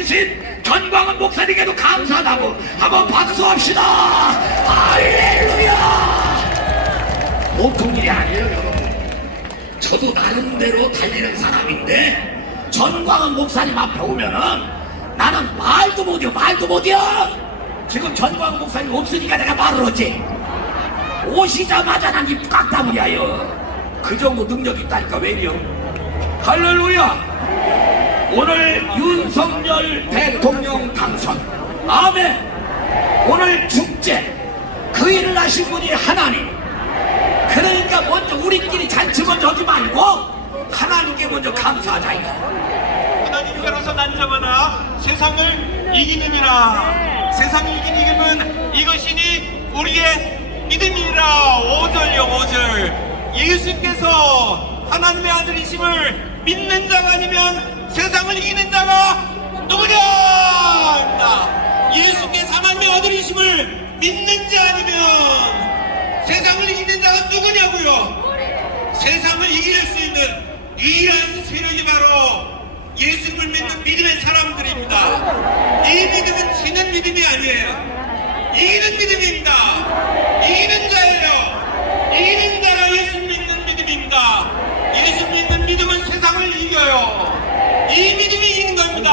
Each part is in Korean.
주신 전광훈 목사님께도 감사하다고 한번 박수합시다. 할렐루야. 보통 일이 아니에요, 여러분. 저도 나름대로 달리는 사람인데 전광훈 목사님 앞에 오면은 나는 말도 못해요, 말도 못해요. 지금 전광훈 목사님 없으니까 내가 말을 하지. 오시자마자 난입꽉 다물어요. 그 정도 능력이 있다니까 왜요? 할렐루야! 오늘 윤석열 대통령 당선. 아멘! 오늘 축제. 그 일을 하신 분이 하나님. 그러니까 먼저 우리끼리 잔치 먼저 하지 말고 하나님께 먼저 감사하자 이거. 하나님께로서 난 자마다 세상을 이기님이라 세상을 이긴 이김은 이것이니 우리의 믿음이라 오절요 오절 예수께서 하나님의 아들이심을 믿는 자가 아니면 세상을 이기는 자가 누구냐 예수께서 하나님의 아들이심을 믿는 자 아니면 세상을 이기는 자가 누구냐고요 세상을 이길 수 있는 유일한 세력이 바로 예수를 믿는 믿음의 사람들입니다. 이 믿음은 지는 믿음이 아니에요. 이기는 믿음입니다. 이기는 자예요. 이기는 자가 예수 믿는 믿음입니다. 예수 믿는 믿음은 세상을 이겨요. 이 믿음이 이기는 겁니다.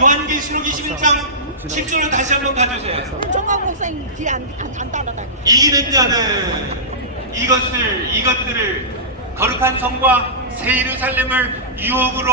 요한계시록 21장 10절을 다시 한번 가주세요. 종강 목사님 뒤에 안, 안, 안 따라다니. 이기는 자는 이것을 이것들을 거룩한 성과 새 예루살렘을 유업으로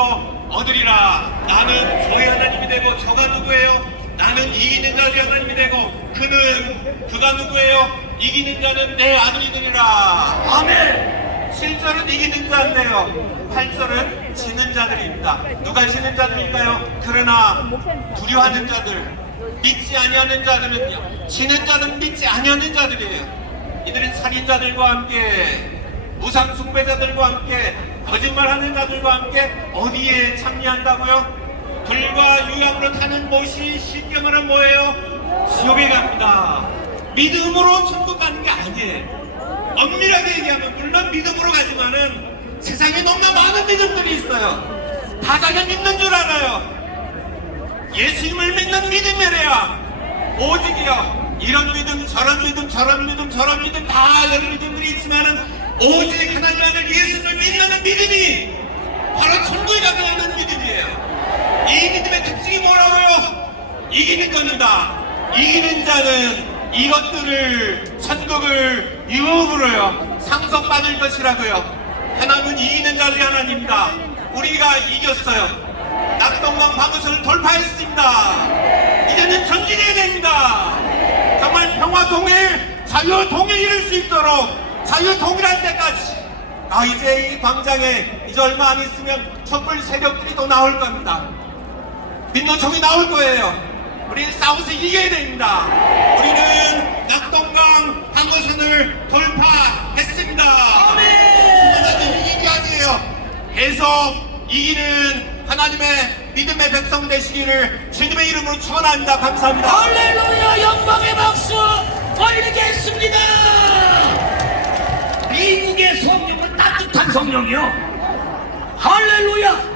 얻으리라 나는 저의 하나님이 되고 저가 누구예요? 나는 이기는 자의 하나님이 되고 그는 그가 누구예요? 이기는 자는 내 아들이 되리라 아멘! 7절은 이기는 자인데요 8절은 지는 자들입니다 누가 지는 자들일까요? 그러나 두려워하는 자들 믿지 아니하는 자들은요 지는 자는 믿지 아니하는 자들이에요 이들은 살인자들과 함께 무상 숭배자들과 함께 거짓말하는 자들과 함께 어디에 참여한다고요? 불과 유황으로 타는 못이 말하면 뭐예요? 지옥에 갑니다 믿음으로 천국 가는 게 아니에요 엄밀하게 얘기하면 물론 믿음으로 가지만은 세상에 너무나 많은 믿음들이 있어요. 바닥에 믿는 줄 알아요. 예수님을 믿는 믿음이래야 오직이요. 이런 믿음 저런 믿음 저런 믿음 저런 믿음 다 여러 믿음들이 있지만은 오직 하나님 아들 예수를 믿는 믿음이 바로 천국에 가는 믿음이에요. 이 믿음의 특징이 뭐라고요? 이기는 겁니다. 이기는 자는 이것들을 천국을 유업으로요 상속받을 것이라고요. 하나님은 이기는 자들이 하나님입니다. 우리가 이겼어요. 낙동강 방어선을 돌파했습니다. 이제는 전진해야 됩니다. 정말 평화 통일 자유 통일 이룰 수 있도록 자유 통일할 때까지. 아 이제 이 광장에 이제 얼마 안 있으면 촛불 세력들이 또 나올 겁니다. 민노총이 나올 거예요 우리는 싸워서 이겨야 됩니다. 우리는 낙동강 방어선을 돌파했습니다. 아멘! 이긴 게 아니에요. 계속 이기는 하나님의 믿음의 백성 되시기를 주님의 이름으로 축원합니다. 감사합니다. 할렐루야! 영광의 박수! 올리겠습니다. 미국의 성령은 따뜻한 성령이요. 할렐루야.